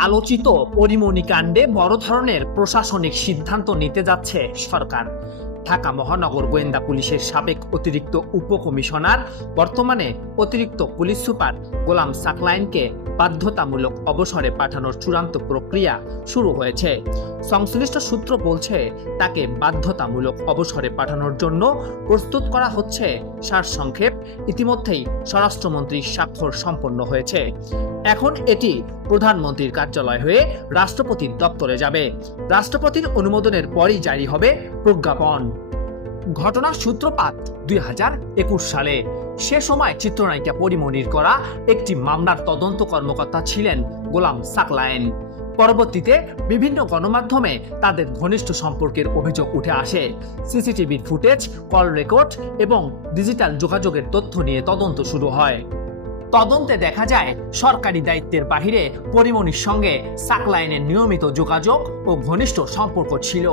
আলোচিত পরিমণি কাণ্ডে বড় ধরনের প্রশাসনিক সিদ্ধান্ত নিতে যাচ্ছে সরকার। ঢাকা মহানগর গোয়েন্দা পুলিশের সাবেক অতিরিক্ত উপকমিশনার, বর্তমানে অতিরিক্ত পুলিশ সুপার গোলাম সাকলায়েনকে বাধ্যতামূলক অবসরে পাঠানোর চূড়ান্ত প্রক্রিয়া শুরু হয়েছে। সংশ্লিষ্ট সূত্র বলছে, তাকে বাধ্যতামূলক অবসরে পাঠানোর জন্য প্রস্তুত করা হচ্ছে সারসংক্ষেপ ইতিমধ্যেই স্বরাষ্ট্রমন্ত্রীর স্বাক্ষর সম্পন্ন হয়েছে। এখন এটি প্রধানমন্ত্রীর কার্যালয় হয়ে রাষ্ট্রপতির দপ্তরে যাবে। রাষ্ট্রপতির অনুমোদনের পরই জারি হবে প্রজ্ঞাপন। ঘটনার সূত্রপাত 2021 সালে। সে সময় চিত্রনায়িকা পরিমণির করা একটি মামলার তদন্ত কর্মকর্তা ছিলেন গোলাম সাকলায়েন। পরবর্তীতে বিভিন্ন গণমাধ্যমে তাদের ঘনিষ্ঠ সম্পর্কের অভিযোগ উঠে আসে। সিসিটিভির ফুটেজ, কল রেকর্ড এবং ডিজিটাল যোগাযোগের তথ্য নিয়ে তদন্ত শুরু হয়। তদন্তে দেখা যায়, সরকারি দায়িত্বের বাহিরে পরিমণির সঙ্গে সাকলায়েনের নিয়মিত যোগাযোগ ও ঘনিষ্ঠ সম্পর্ক ছিল।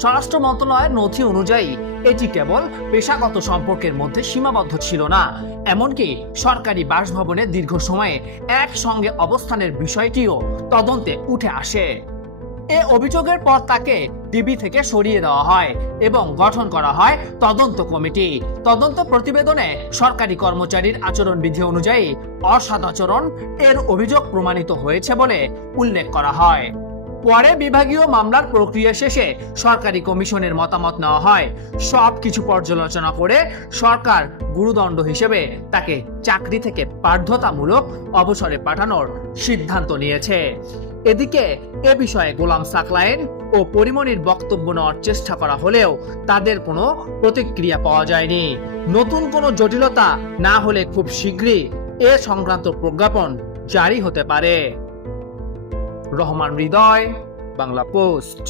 স্বরাষ্ট্র মন্ত্রণালয়ের নথি অনুযায়ী এটি কেবল পেশাগত সম্পর্কের মধ্যে সীমাবদ্ধ ছিল না, এমনকি সরকারি বাসভবনে দীর্ঘ সময়ে একসঙ্গে অবস্থানের বিষয়টিও তদন্তে উঠে আসে। এ অভিযোগের পর তাকে ডিবি থেকে সরিয়ে দেওয়া হয় এবং গঠন করা হয় তদন্ত কমিটি। তদন্ত প্রতিবেদনে সরকারি কর্মচারীর আচরণবিধি অনুযায়ী অসদাচরণ এর অভিযোগ প্রমাণিত হয়েছে বলে উল্লেখ করা হয়। পরে বিভাগীয় মামলার প্রক্রিয়া শেষে সরকারি কমিশনের মতামত নেওয়া হয়। সবকিছু পর্যালোচনা করে সরকার গুরুদণ্ড হিসেবে তাকে চাকরি থেকে বাধ্যতামূলক অবসরে পাঠানোর সিদ্ধান্ত নিয়েছে। এদিকে এ বিষয়ে গোলাম সাকলায়েন ও পরিমণির বক্তব্য নেওয়ার চেষ্টা করা হলেও তাদের কোনো প্রতিক্রিয়া পাওয়া যায়নি। নতুন কোনো জটিলতা না হলে খুব শীঘ্রই এ সংক্রান্ত প্রজ্ঞাপন জারি হতে পারে। রহমান হৃদয়, বাংলা পোস্ট।